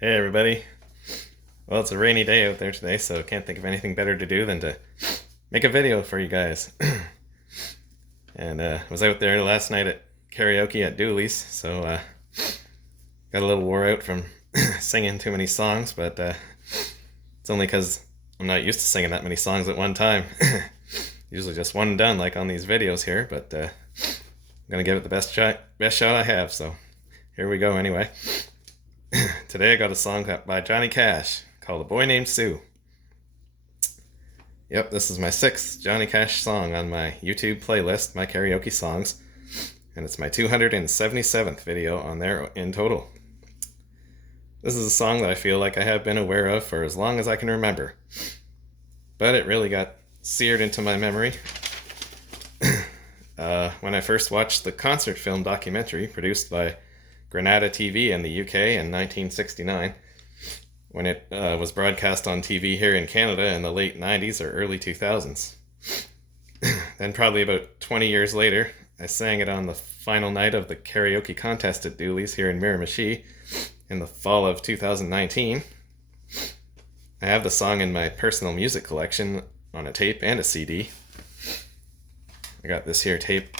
Hey everybody. Well, it's a rainy day out there today, so can't think of anything better to do than to make a video for you guys. And was out there last night at karaoke at Dooley's, so got a little wore out from singing too many songs, but it's only because I'm not used to singing that many songs at one time. Usually just one and done, like on these videos here, but I'm gonna give it the best shot I have, so here we go anyway. Today I got a song by Johnny Cash called A Boy Named Sue. Yep, this is my 6th Johnny Cash song on my YouTube playlist, My Karaoke Songs, and it's my 277th video on there in total. This is a song that I feel like I have been aware of for as long as I can remember, but it really got seared into my memory when I first watched the concert film documentary produced by Granada TV in the UK in 1969, when it was broadcast on TV here in Canada in the late 90s or early 2000s. Then probably about 20 years later, I sang it on the final night of the karaoke contest at Dooley's here in Miramichi in the fall of 2019. I have the song in my personal music collection on a tape and a CD. I got this here tape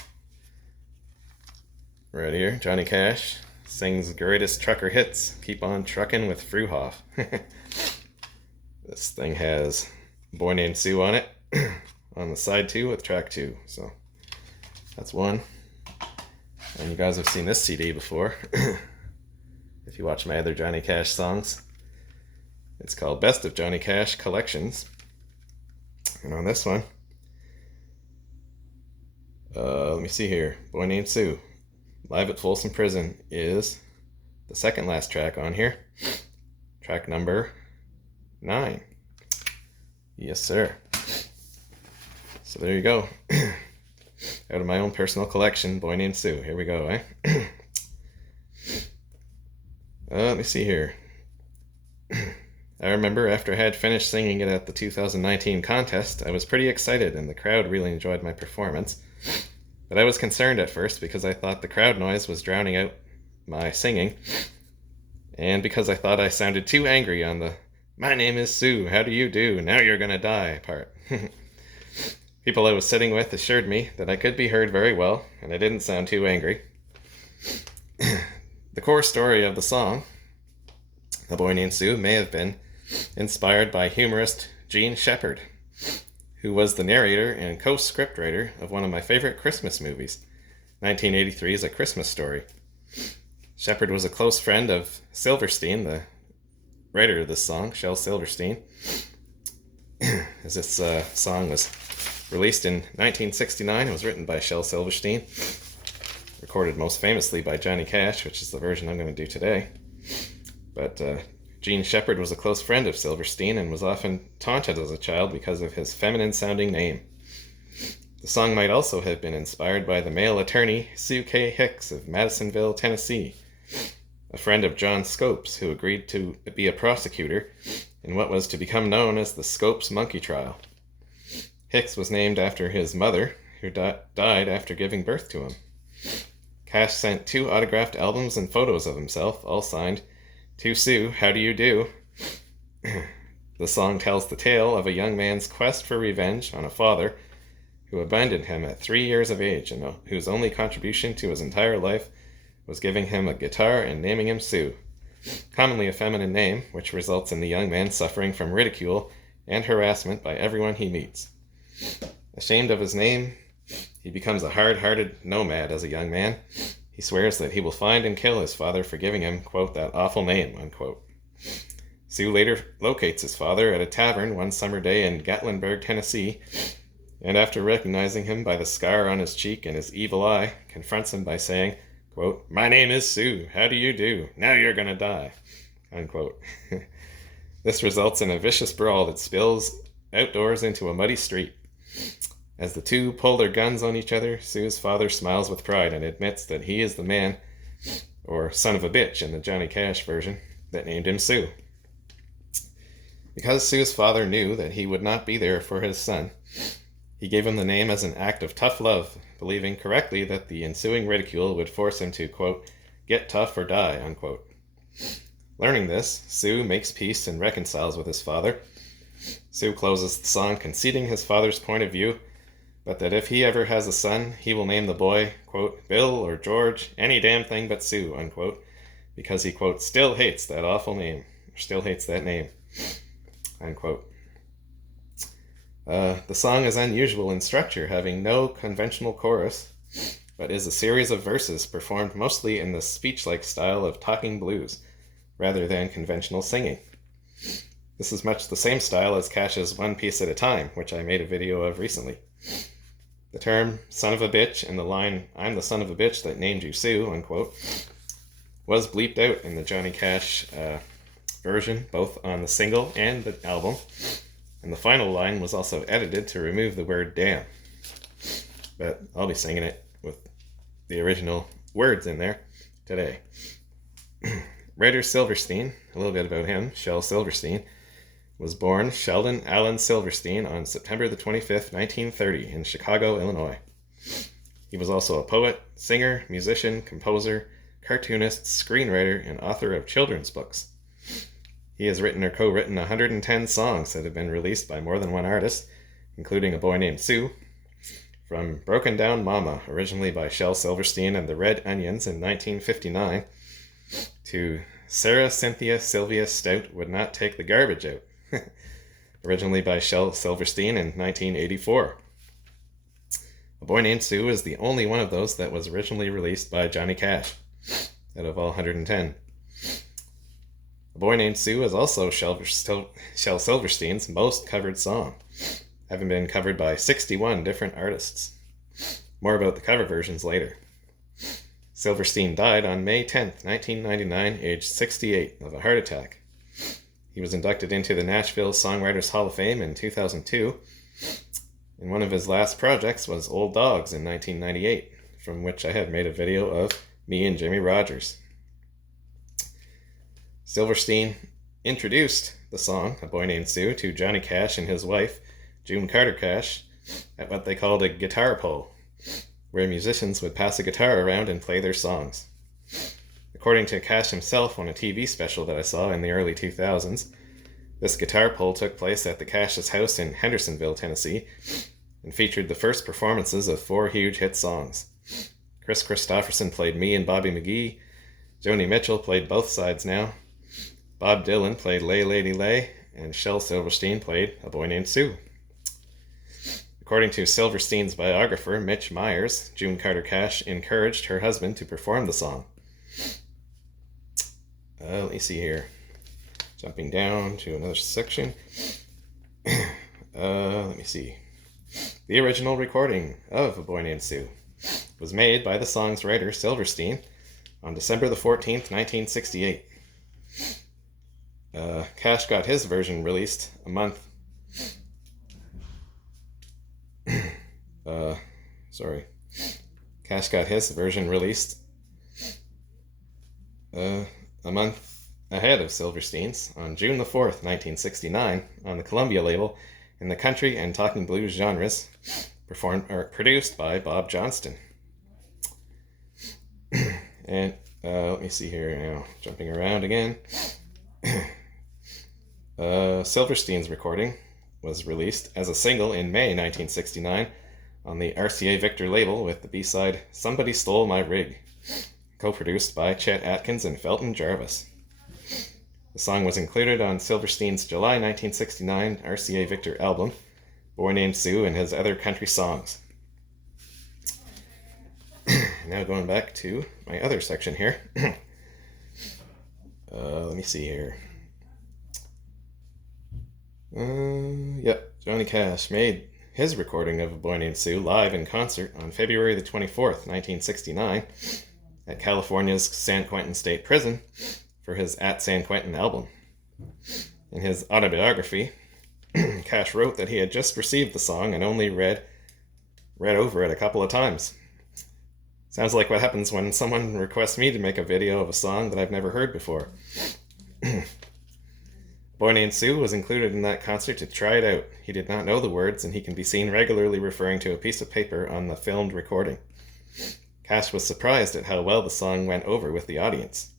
right here, Johnny Cash sings greatest trucker hits, keep on trucking with Fruhoff. This thing has Boy Named Sue on it, on the side 2 with track 2, so that's one. And you guys have seen this CD before, if you watch my other Johnny Cash songs. It's called Best of Johnny Cash Collections, and on this one, let me see here, Boy Named Sue, Live at Folsom Prison is the second last track on here. Track number 9. Yes, sir. So there you go. Out of my own personal collection, Boy Named Sue. Here we go, eh? Let me see here. I remember after I had finished singing it at the 2019 contest, I was pretty excited and the crowd really enjoyed my performance. But I was concerned at first because I thought the crowd noise was drowning out my singing, and because I thought I sounded too angry on the "My name is Sue, how do you do, now you're gonna die" part. People I was sitting with assured me that I could be heard very well, and I didn't sound too angry. The core story of the song, A Boy Named Sue, may have been inspired by humorist Gene Shepard, who was the narrator and co-scriptwriter of one of my favorite Christmas movies, 1983's A Christmas Story. Shepard was a close friend of Silverstein, the writer of this song, Shel Silverstein. As this song was released in 1969, it was written by Shel Silverstein, recorded most famously by Johnny Cash, which is the version I'm going to do today. But Gene Shepard was a close friend of Silverstein and was often taunted as a child because of his feminine-sounding name. The song might also have been inspired by the male attorney Sue K. Hicks of Madisonville, Tennessee, a friend of John Scopes who agreed to be a prosecutor in what was to become known as the Scopes Monkey Trial. Hicks was named after his mother, who died after giving birth to him. Cash sent 2 autographed albums and photos of himself, all signed, "To Sue, how do you do?" The song tells the tale of a young man's quest for revenge on a father who abandoned him at 3 years of age and whose only contribution to his entire life was giving him a guitar and naming him Sue, commonly a feminine name, which results in the young man suffering from ridicule and harassment by everyone he meets. Ashamed of his name, he becomes a hard-hearted nomad as a young man. He swears that he will find and kill his father for giving him, quote, "that awful name," unquote. Sue later locates his father at a tavern one summer day in Gatlinburg, Tennessee, and after recognizing him by the scar on his cheek and his evil eye, confronts him by saying, quote, "My name is Sue, how do you do, now you're gonna die," unquote. This results in a vicious brawl that spills outdoors into a muddy street. As the two pull their guns on each other, Sue's father smiles with pride and admits that he is the man, or son of a bitch in the Johnny Cash version, that named him Sue. Because Sue's father knew that he would not be there for his son, he gave him the name as an act of tough love, believing correctly that the ensuing ridicule would force him to, quote, "get tough or die," unquote. Learning this, Sue makes peace and reconciles with his father. Sue closes the song conceding his father's point of view, but that if he ever has a son, he will name the boy, quote, Bill or George, any damn thing but Sue, unquote, because he, quote, still hates that awful name, or still hates that name, unquote. The song is unusual in structure, having no conventional chorus, but is a series of verses performed mostly in the speech-like style of talking blues, rather than conventional singing. This is much the same style as Cash's One Piece at a Time, which I made a video of recently. The term son of a bitch and the line, I'm the son of a bitch that named you Sue, unquote, was bleeped out in the Johnny Cash version, both on the single and the album, and the final line was also edited to remove the word damn. But I'll be singing it with the original words in there today. Writer Silverstein, a little bit about him, Shel Silverstein, was born Sheldon Allen Silverstein on September the 25th, 1930 in Chicago, Illinois. He was also a poet, singer, musician, composer, cartoonist, screenwriter, and author of children's books. He has written or co-written 110 songs that have been released by more than one artist, including A Boy Named Sue, from Broken Down Mama, originally by Shel Silverstein and the Red Onions in 1959, to Sarah Cynthia Sylvia Stout Would Not Take the Garbage Out, originally by Shel Silverstein in 1984. A Boy Named Sue is the only one of those that was originally released by Johnny Cash, out of all 110. A Boy Named Sue is also Shel Silverstein's most covered song, having been covered by 61 different artists. More about the cover versions later. Silverstein died on May 10th, 1999, aged 68, of a heart attack. He was inducted into the Nashville Songwriters Hall of Fame in 2002, and one of his last projects was Old Dogs in 1998, from which I have made a video of me and Jimmy Rogers. Silverstein introduced the song, A Boy Named Sue, to Johnny Cash and his wife, June Carter Cash, at what they called a guitar pull, where musicians would pass a guitar around and play their songs. According to Cash himself on a TV special that I saw in the early 2000s, this guitar pull took place at the Cash's house in Hendersonville, Tennessee, and featured the first performances of 4 huge hit songs. Chris Christopherson played Me and Bobby McGee, Joni Mitchell played Both Sides Now, Bob Dylan played Lay Lady Lay, and Shel Silverstein played A Boy Named Sue. According to Silverstein's biographer, Mitch Myers, June Carter Cash encouraged her husband to perform the song. Let me see here. Jumping down to another section. Let me see. The original recording of A Boy Named Sue was made by the song's writer Silverstein on December the 14th, 1968. Cash got his version released a month. Cash got his version released a month ahead of Silverstein's on June the 4th, 1969, on the Columbia label in the country and talking blues genres, produced by Bob Johnston. And let me see here now, jumping around again. Silverstein's recording was released as a single in May 1969 on the RCA Victor label with the B-side Somebody Stole My Rig, co-produced by Chet Atkins and Felton Jarvis. The song was included on Silverstein's July 1969 RCA Victor album, Boy Named Sue and His Other Country Songs. Now going back to my other section here. Let me see here. Johnny Cash made his recording of A Boy Named Sue live in concert on February the 24th, 1969, at California's San Quentin State Prison for his At San Quentin album. In his autobiography, Cash wrote that he had just received the song and only read over it a couple of times. Sounds like what happens when someone requests me to make a video of a song that I've never heard before. Boy Named Sue was included in that concert to try it out. He did not know the words, and he can be seen regularly referring to a piece of paper on the filmed recording. Cash was surprised at how well the song went over with the audience.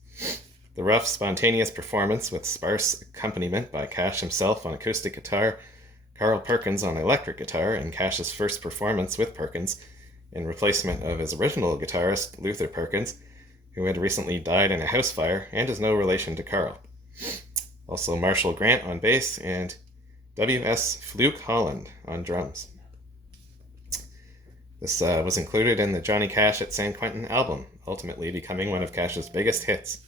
The rough, spontaneous performance with sparse accompaniment by Cash himself on acoustic guitar, Carl Perkins on electric guitar, and Cash's first performance with Perkins in replacement of his original guitarist, Luther Perkins, who had recently died in a house fire and is no relation to Carl. Also Marshall Grant on bass and W.S. Fluke Holland on drums. This was included in the Johnny Cash at San Quentin album, ultimately becoming one of Cash's biggest hits.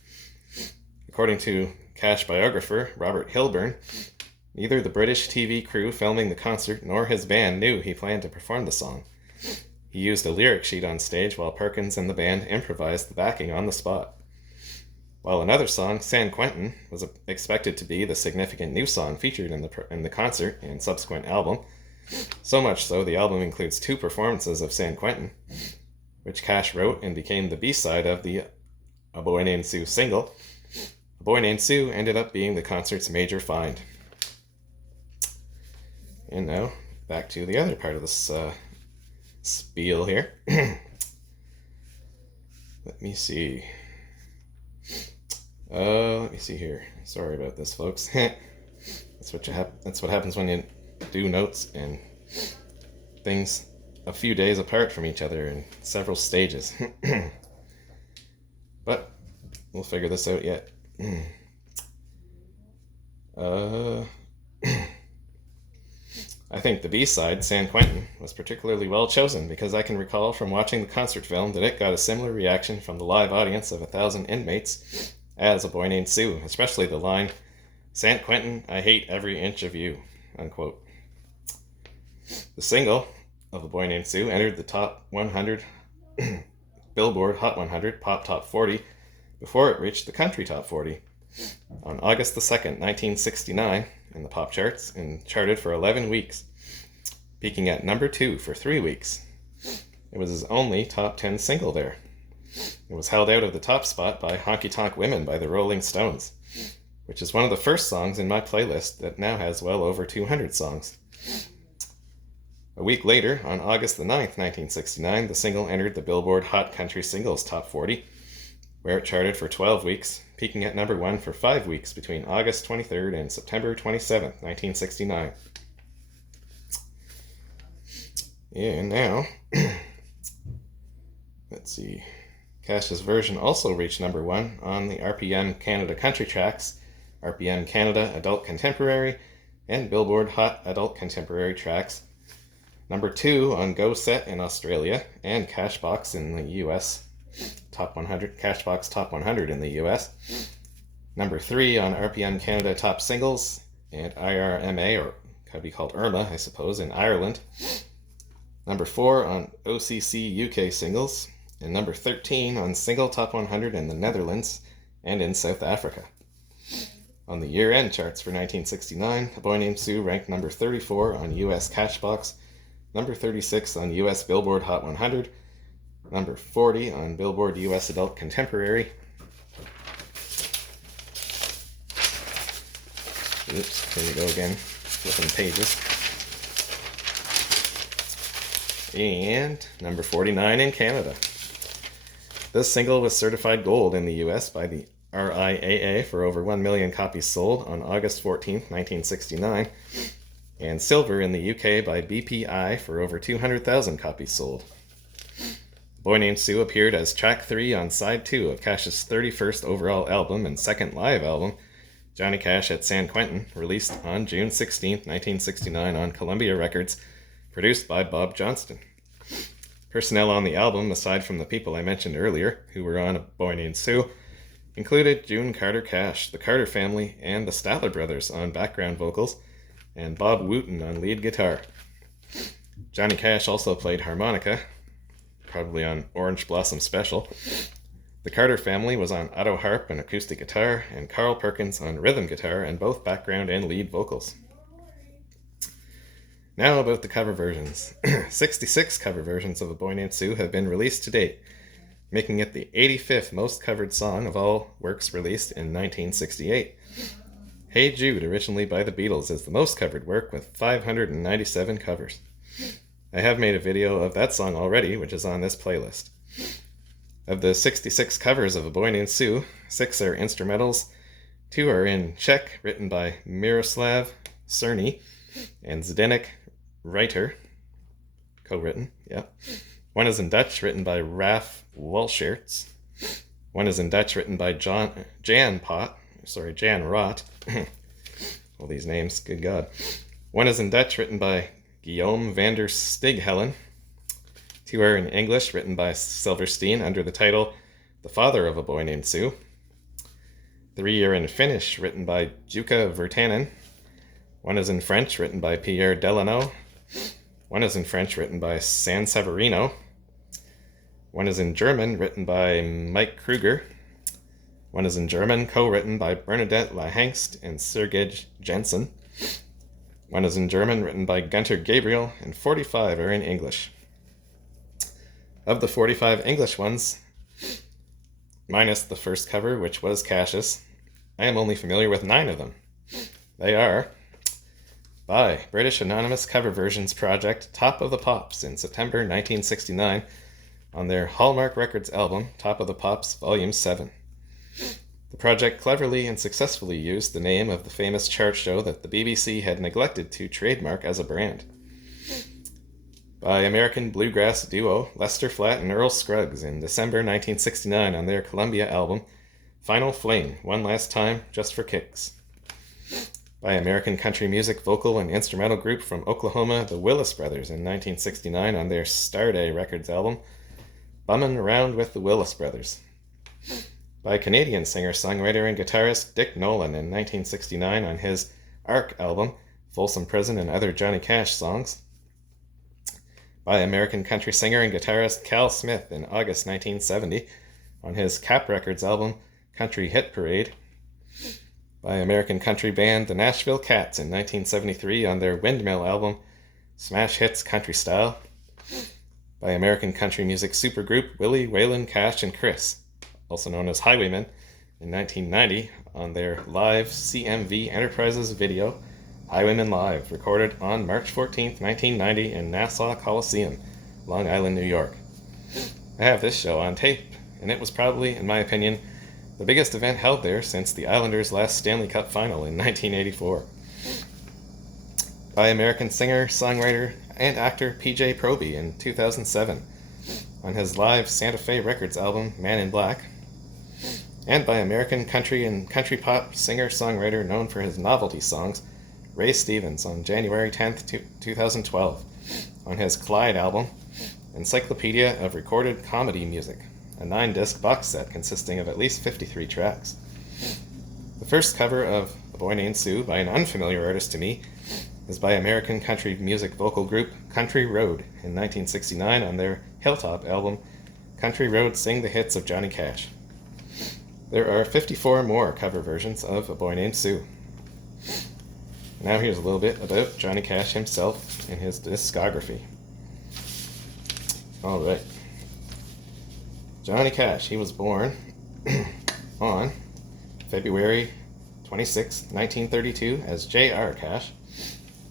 According to Cash biographer Robert Hilburn, neither the British TV crew filming the concert nor his band knew he planned to perform the song. He used a lyric sheet on stage while Perkins and the band improvised the backing on the spot. While another song, San Quentin, was expected to be the significant new song featured in the concert and subsequent album, so much so the album includes 2 performances of San Quentin, which Cash wrote and became the B-side of the A Boy Named Sue single. A Boy Named Sue ended up being the concert's major find. And now, back to the other part of this spiel here. Let me see. Let me see here. Sorry about this, folks. That's what happens when you do notes and things a few days apart from each other in several stages. But we'll figure this out yet. I think the B-side, San Quentin, was particularly well chosen because I can recall from watching the concert film that it got a similar reaction from the live audience of 1,000 inmates as A Boy Named Sue, especially the line, "San Quentin, I hate every inch of you," unquote. The single of A Boy Named Sue entered the top 100 Billboard Hot 100 Pop Top 40 before it reached the Country Top 40 on August the 2nd, 1969 in the pop charts and charted for 11 weeks, peaking at number 2 for 3 weeks. It was his only top 10 single there. It was held out of the top spot by Honky Tonk Women by the Rolling Stones, which is one of the first songs in my playlist that now has well over 200 songs. A week later, on August the 9th, 1969, the single entered the Billboard Hot Country Singles Top 40, where it charted for 12 weeks, peaking at number 1 for 5 weeks between August 23rd and September 27th, 1969. And now, let's see, Cash's version also reached number 1 on the RPM Canada Country Tracks, RPM Canada Adult Contemporary, and Billboard Hot Adult Contemporary Tracks, number 2 on Go Set in Australia, and Cashbox in the US, Top 100, Cashbox Top 100 in the US, number 3 on RPM Canada Top Singles, and IRMA, or could be called IRMA, I suppose, in Ireland, number 4 on OCC UK Singles, and number 13 on Single Top 100 in the Netherlands and in South Africa. On the year-end charts for 1969, A Boy Named Sue ranked number 34 on US Cashbox, number 36 on US Billboard Hot 100, number 40 on Billboard US Adult Contemporary. Oops, here we go again, flipping pages. And number 49 in Canada. This single was certified gold in the US by the RIAA for over 1 million copies sold on August 14, 1969, and silver in the UK by BPI for over 200,000 copies sold. Boy Named Sue appeared as track 3 on side 2 of Cash's 31st overall album and second live album, Johnny Cash at San Quentin, released on June 16, 1969 on Columbia Records, produced by Bob Johnston. Personnel on the album, aside from the people I mentioned earlier, who were on A Boy Named Sue, included June Carter Cash, the Carter family, and the Statler brothers on background vocals, and Bob Wooten on lead guitar. Johnny Cash also played harmonica, probably on Orange Blossom Special. The Carter family was on auto harp and acoustic guitar, and Carl Perkins on rhythm guitar and both background and lead vocals. Now about the cover versions. 66 cover versions of A Boy Named Sue have been released to date, making it the 85th most covered song of all works released in 1968. Hey Jude, originally by the Beatles, is the most covered work with 597 covers. I have made a video of that song already, which is on this playlist. Of the 66 covers of A Boy Named Sue, 6 are instrumentals, 2 are in Czech, written by Miroslav Cerny and Zdeněk Reiter, co-written, yeah. 1 is in Dutch, written by Raf Walschertz. 1 is in Dutch, written by Jan Rot. All these names, good God. 1 is in Dutch, written by Guillaume van der Stighelen. 2 are in English, written by Silverstein under the title The Father of a Boy Named Sue. 3 are in Finnish, written by Jukka Virtanen. 1 is in French, written by Pierre Delano. 1 is in French, written by San Severino. 1 is in German, written by Mike Kruger. 1 is in German, co-written by Bernadette Lahangst and Sergej Jensen. 1 is in German, written by Gunter Gabriel, and 45 are in English. Of the 45 English ones, minus the first cover, which was Cash's, I am only familiar with 9 of them. They are by British Anonymous Cover Versions Project Top of the Pops in September 1969 on their Hallmark Records album Top of the Pops Volume 7. The project cleverly and successfully used the name of the famous chart show that the BBC had neglected to trademark as a brand. By American bluegrass duo Lester Flatt and Earl Scruggs in December 1969 on their Columbia album Final Flame, One Last Time, Just for Kicks. By American country music vocal and instrumental group from Oklahoma, the Willis Brothers in 1969 on their Starday Records album Bummin' Around with the Willis Brothers. By Canadian singer-songwriter and guitarist Dick Nolan in 1969 on his Ark album Folsom Prison and Other Johnny Cash Songs. By American country singer and guitarist Cal Smith in August 1970 on his Cap Records album Country Hit Parade. By American country band The Nashville Cats in 1973 on their Windmill album Smash Hits Country Style. By American country music supergroup Willie, Waylon, Cash, and Chris, also known as Highwaymen, in 1990 on their live CMV Enterprises video Highwaymen Live, recorded on March 14, 1990 in Nassau Coliseum, Long Island, New York. I have this show on tape, and it was probably, in my opinion, the biggest event held there since the Islanders' last Stanley Cup final in 1984. By American singer, songwriter, and actor P.J. Proby in 2007 on his live Santa Fe Records album Man in Black. And by American country and country pop singer-songwriter known for his novelty songs Ray Stevens on January 10, 2012 on his Clyde album Encyclopedia of Recorded Comedy Music, a 9-disc box set consisting of at least 53 tracks. The first cover of A Boy Named Sue by an unfamiliar artist to me is by American country music vocal group Country Road in 1969 on their Hilltop album Country Road Sing the Hits of Johnny Cash. There are 54 more cover versions of A Boy Named Sue. Now here's a little bit about Johnny Cash himself and his discography. Alright. Johnny Cash, he was born on February 26, 1932 as J.R. Cash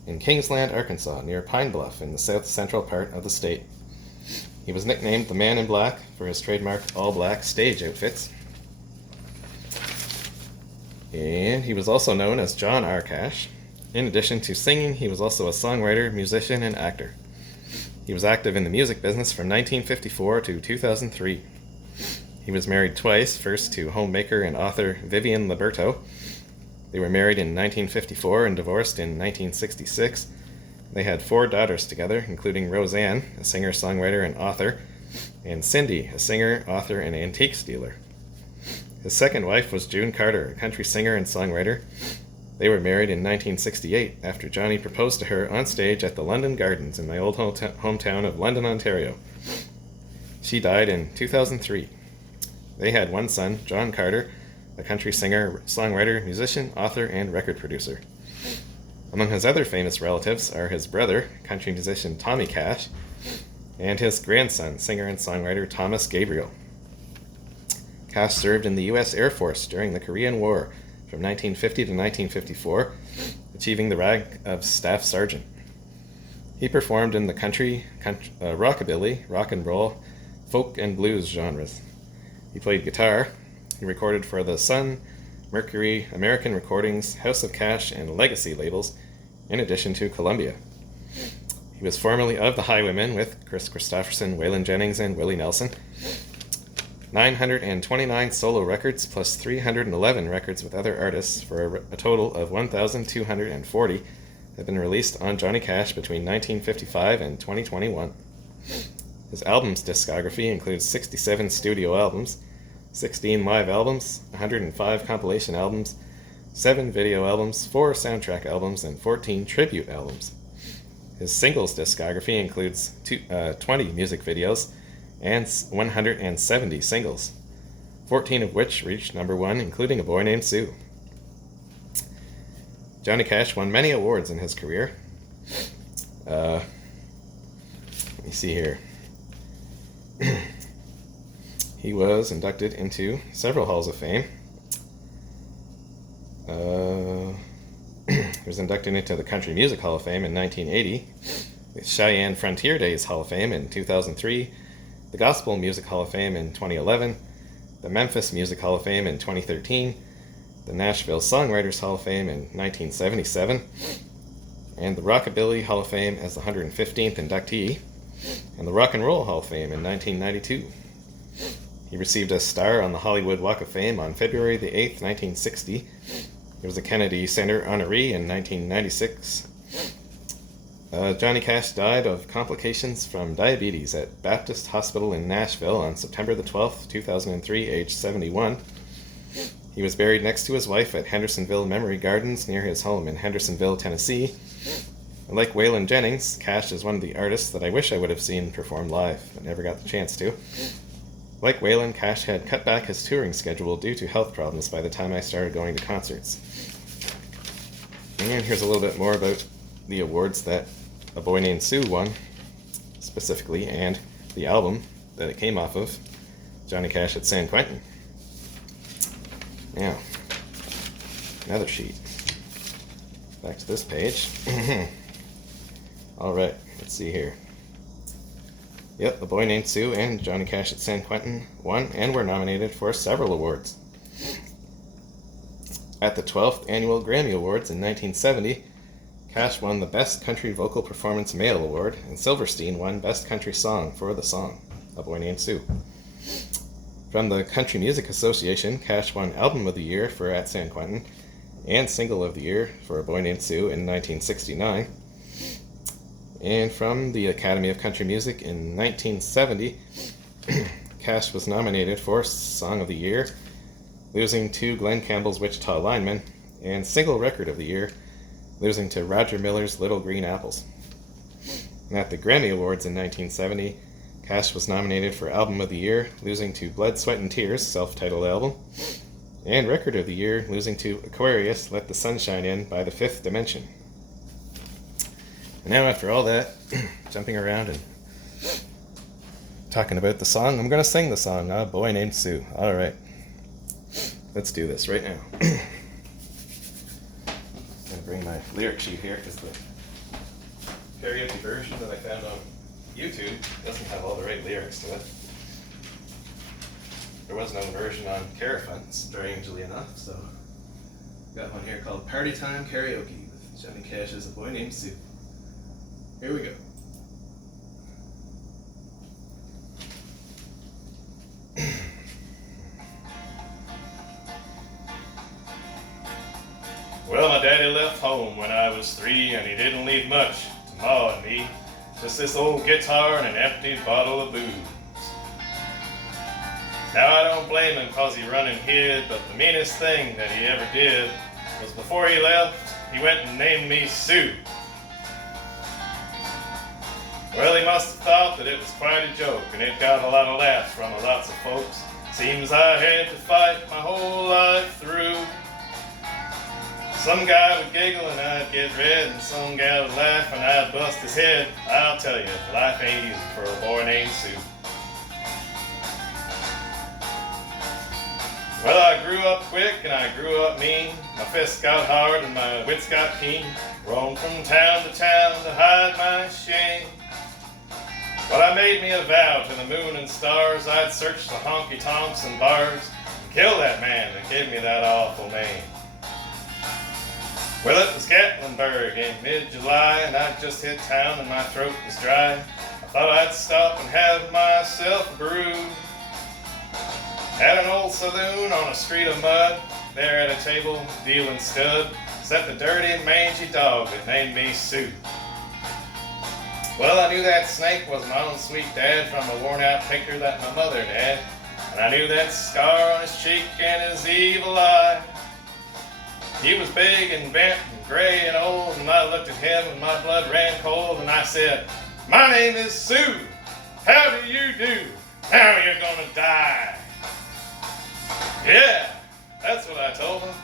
in Kingsland, Arkansas, near Pine Bluff in the south central part of the state. He was nicknamed the Man in Black for his trademark all-black stage outfits. And he was also known as John R. Cash. In addition to singing, he was also a songwriter, musician, and actor. He was active in the music business from 1954 to 2003. He was married twice, first to homemaker and author Vivian Liberto. They were married in 1954 and divorced in 1966. They had 4 daughters together, including Roseanne, a singer, songwriter, and author, and Cindy, a singer, author, and antiques dealer. His second wife was June Carter, a country singer and songwriter. They were married in 1968 after Johnny proposed to her on stage at the London Gardens in my old hometown of London, Ontario. She died in 2003. They had 1 son, John Carter, a country singer, songwriter, musician, author, and record producer. Among his other famous relatives are his brother, country musician Tommy Cash, and his grandson, singer and songwriter Thomas Gabriel. Cash served in the US Air Force during the Korean War from 1950 to 1954, achieving the rank of Staff Sergeant. He performed in the country, rockabilly, rock and roll, folk, and blues genres. He played guitar. He recorded for the Sun, Mercury, American Recordings, House of Cash, and Legacy labels, in addition to Columbia. He was formerly of the Highwaymen with Chris Christopherson, Waylon Jennings, and Willie Nelson. 929 solo records plus 311 records with other artists for a total of 1,240 have been released on Johnny Cash between 1955 and 2021. His albums discography includes 67 studio albums, 16 live albums, 105 compilation albums, 7 video albums, 4 soundtrack albums, and 14 tribute albums. His singles discography includes 20 music videos and 170 singles, 14 of which reached number 1, including A Boy Named Sue. Johnny Cash won many awards in his career. Let me see here. He was inducted into several halls of fame. He was inducted into the Country Music Hall of Fame in 1980, the Cheyenne Frontier Days Hall of Fame in 2003, the Gospel Music Hall of Fame in 2011, the Memphis Music Hall of Fame in 2013, the Nashville Songwriters Hall of Fame in 1977, and the Rockabilly Hall of Fame as the 115th inductee, and the Rock and Roll Hall of Fame in 1992. He received a star on the Hollywood Walk of Fame on February the 8th, 1960. He was a Kennedy Center honoree in 1996. Johnny Cash died of complications from diabetes at Baptist Hospital in Nashville on September the 12th, 2003, aged 71. He was buried next to his wife at Hendersonville Memory Gardens near his home in Hendersonville, Tennessee. Like Waylon Jennings, Cash is one of the artists that I wish I would have seen perform live, but never got the chance to. Like Waylon, Cash had cut back his touring schedule due to health problems by the time I started going to concerts. And here's a little bit more about the awards that A Boy Named Sue won, specifically, and the album that it came off of, Johnny Cash at San Quentin. Now, another sheet. Back to this page. Alright, let's see here. Yep, A Boy Named Sue and Johnny Cash at San Quentin won and were nominated for several awards. At the 12th Annual Grammy Awards in 1970, Cash won the Best Country Vocal Performance Male Award, and Silverstein won Best Country Song for the song, A Boy Named Sue. From the Country Music Association, Cash won Album of the Year for At San Quentin and Single of the Year for A Boy Named Sue in 1969. And from the Academy of Country Music in 1970, Cash was nominated for Song of the Year, losing to Glenn Campbell's Wichita Lineman, and Single Record of the Year, losing to Roger Miller's Little Green Apples. And at the Grammy Awards in 1970, Cash was nominated for Album of the Year, losing to Blood, Sweat and Tears, self-titled album, and Record of the Year, losing to Aquarius, Let the Sunshine In by The Fifth Dimension. And now after all that, jumping around and talking about the song, I'm going to sing the song, A Boy Named Sue. Alright, let's do this right now. I'm going to bring my lyric sheet here because the karaoke version that I found on YouTube doesn't have all the right lyrics to it. There was no version on Carafun, strangely enough, so got one here called Party Time Karaoke with Johnny Cash's A Boy Named Sue. Here we go. Well, my daddy left home when I was 3, and he didn't leave much to Ma and me. Just this old guitar and an empty bottle of booze. Now I don't blame him cause he run and hid, but the meanest thing that he ever did was before he left, he went and named me Sue. Well, he must have thought that it was quite a joke, and it got a lot of laughs from lots of folks. Seems I had to fight my whole life through. Some guy would giggle and I'd get red, and some guy would laugh and I'd bust his head. I'll tell you, life ain't easy for a boy named Sue. Well, I grew up quick and I grew up mean. My fists got hard and my wits got keen. Roamed from town to hide my shame. But I made me a vow to the moon and stars I'd search the honky-tonks and bars and kill that man that gave me that awful name. Well, it was Gatlinburg in mid-July, and I'd just hit town and my throat was dry. I thought I'd stop and have myself a brew at an old saloon on a street of mud. There at a table, dealing stood, sat the dirty, mangy dog that named me Sue. Well, I knew that snake was my own sweet dad from a worn-out picture that my mother had, and I knew that scar on his cheek and his evil eye. He was big and bent and gray and old, and I looked at him and my blood ran cold, and I said, "My name is Sue. How do you do? Now you're gonna die." Yeah, that's what I told him.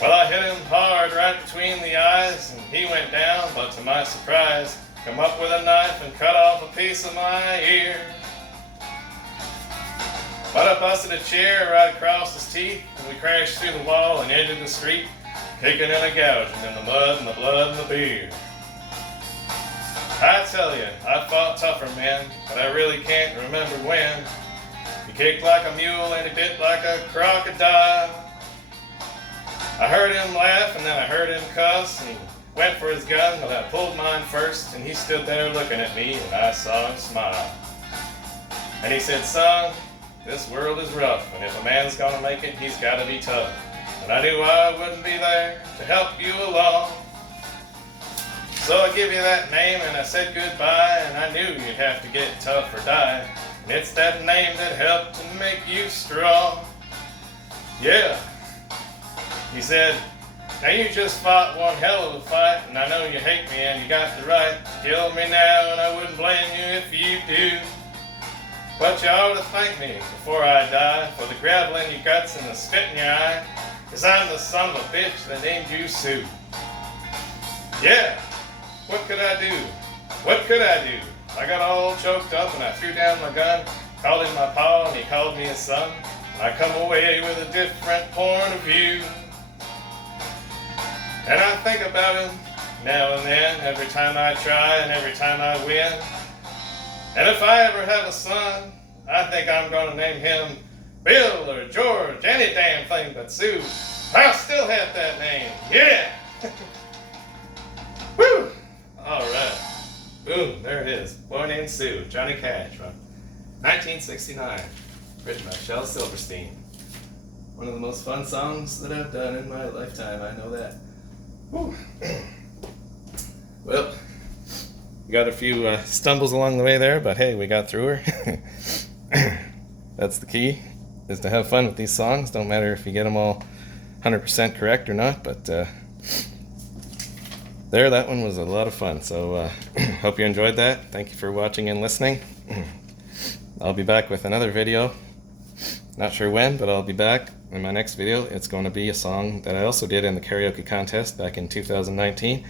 Well, I hit him hard right between the eyes, and he went down, but to my surprise, come up with a knife and cut off a piece of my ear. But I busted a chair right across his teeth, and we crashed through the wall and into the street, kicking and a gouging in the mud and the blood and the beer. I tell you, I fought tougher men, but I really can't remember when. He kicked like a mule and he bit like a crocodile. I heard him laugh and then I heard him cuss, and he went for his gun, but I pulled mine first, and he stood there looking at me, and I saw him smile. And he said, "Son, this world is rough, and if a man's gonna make it, he's gotta be tough. And I knew I wouldn't be there to help you along. So I give you that name and I said goodbye, and I knew you'd have to get tough or die. And it's that name that helped to make you strong." Yeah. He said, "Now you just fought one hell of a fight, and I know you hate me and you got the right to kill me now, and I wouldn't blame you if you do. But you ought to thank me before I die for the gravel in your guts and the spit in your eye, 'cause I'm the son of a bitch that named you Sue." Yeah, what could I do? What could I do? I got all choked up and I threw down my gun, called him my pa and he called me his son, and I come away with a different point of view. And I think about him now and then, every time I try and every time I win. And if I ever have a son, I think I'm gonna name him Bill or George, any damn thing but Sue. I'll still have that name, yeah! Woo! Alright. Boom, there it is. Boy Named Sue, Johnny Cash from 1969. Written by Shel Silverstein. One of the most fun songs that I've done in my lifetime, I know that. Whew. Well, we got a few stumbles along the way there, but hey, we got through her. That's the key, is to have fun with these songs. Don't matter if you get them all 100% correct or not, but that one was a lot of fun. So hope you enjoyed that. Thank you for watching and listening. I'll be back with another video. Not sure when, but I'll be back in my next video. It's going to be a song that I also did in the karaoke contest back in 2019.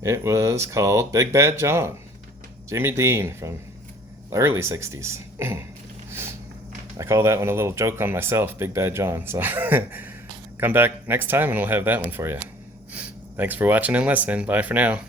It was called Big Bad John, Jimmy Dean from the early 60s. I call that one a little joke on myself, Big Bad John. So come back next time and we'll have that one for you. Thanks for watching and listening. Bye for now.